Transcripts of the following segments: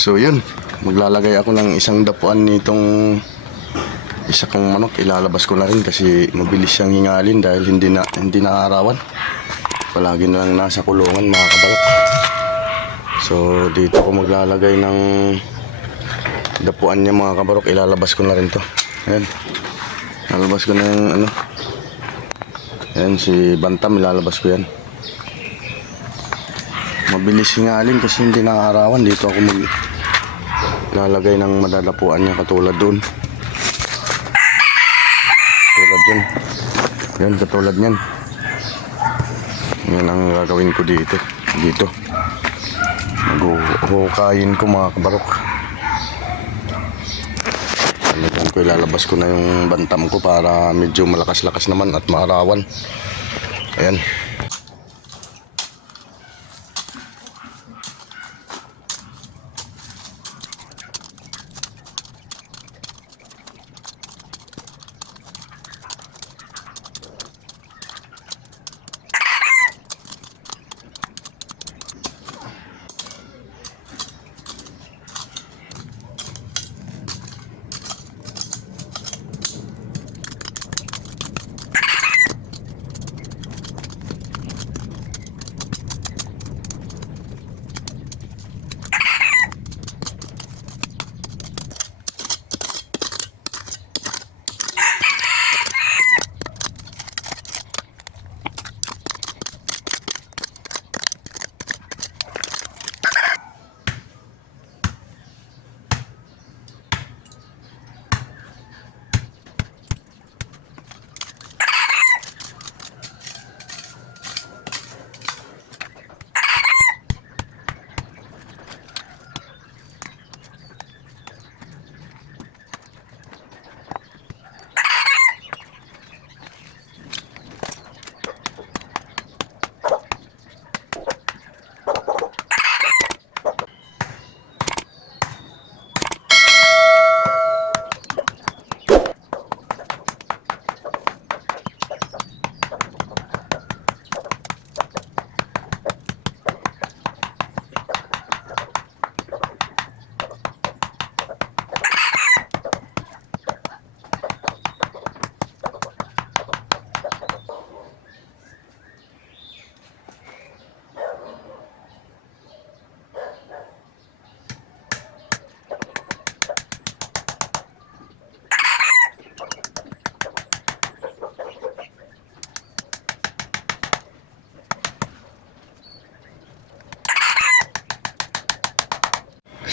So yun, maglalagay ako ng isang dapuan nitong isa kong manok. Ilalabas ko na rin kasi mabilis siyang hingalin dahil hindi naarawan. Palagi na lang nasa kulungan mga kabarok. So dito ko maglalagay ng dapuan niya mga kabarok. Ilalabas ko na rin to. Ayan, ilalabas ko na yung ano. Ayan, si Bantam, ilalabas ko yan. Mabilis hingalin kasi hindi naarawan. Dito ako maglalagay ng madadapuan niya katulad doon. Katulad dyan. Yan, katulad nyan. Yan ang gagawin ko dito. Maghuhukayin ko mga kabarok. Talagang ko ilalabas ko na yung bantam ko para medyo malakas-lakas naman at maarawan. Ayan.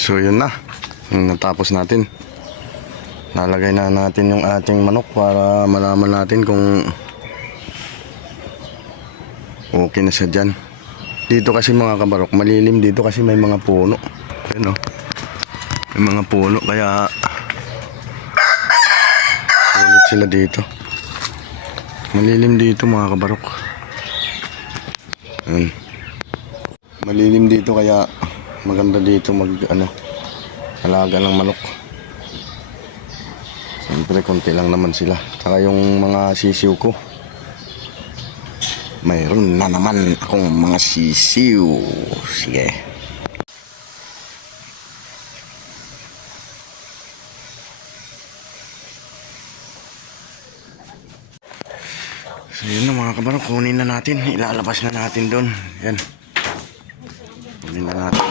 So yun na, natapos natin. Nalagay na natin yung ating manok para malaman natin kung okay na siya dyan. Dito kasi mga kabarok, malilim dito kasi may mga puno. Ayan o, may mga puno kaya ulit sila dito. Malilim dito mga kabarok. Ayan. Malilim dito kaya maganda dito alaga ng manok. Siyempre konti lang naman sila. Saka yung mga sisiw ko, mayroon na naman akong mga sisiw. Sige. So yun na mga kabarok, kunin na natin. Ilalabas na natin doon. Yan. Kunin na natin.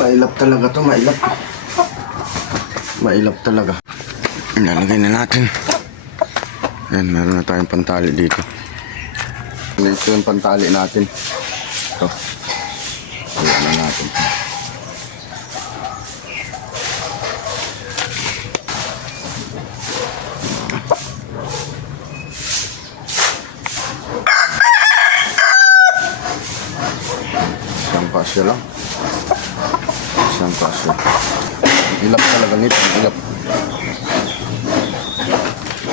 Mailap talaga to, mailap talaga. Ilalagay na natin. Ayan, meron na tayong pantali dito. Ito yung pantali natin. Ito. Ayan na natin. Isang pasya lang. Isang kaso. Ilap talaga nito. Ilap.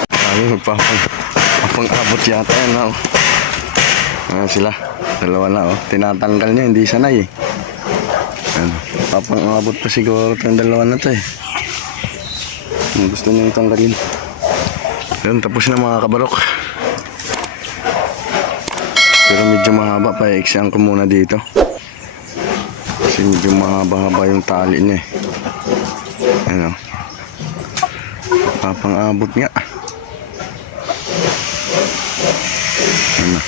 Ay, magpapang-abot yata yan. Oh. Ayan sila. Dalawa na. Oh. Tinatanggal niya. Hindi sanay eh. Ayan. Papang-abot pa siguro itong dalawa na to eh. Kung gusto niyang tanggalin. Ayan, tapos na mga kabarok. Pero medyo mahaba pa. Iksyan ko muna dito. Kasi medyo mahaba-haba yung tali niya eh. Ano? Papang-abot nga. Ano?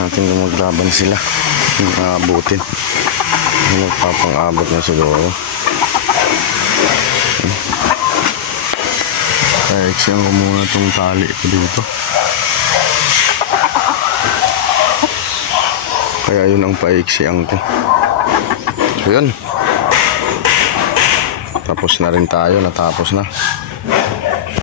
Natin kung maglaban sila. Yung aabutin. Magpapang-abot na siguro. Iksyan ko muna itong tali ko dito. Kaya yun ang paiksyan ko. So yun. Tapos na rin tayo. Natapos na.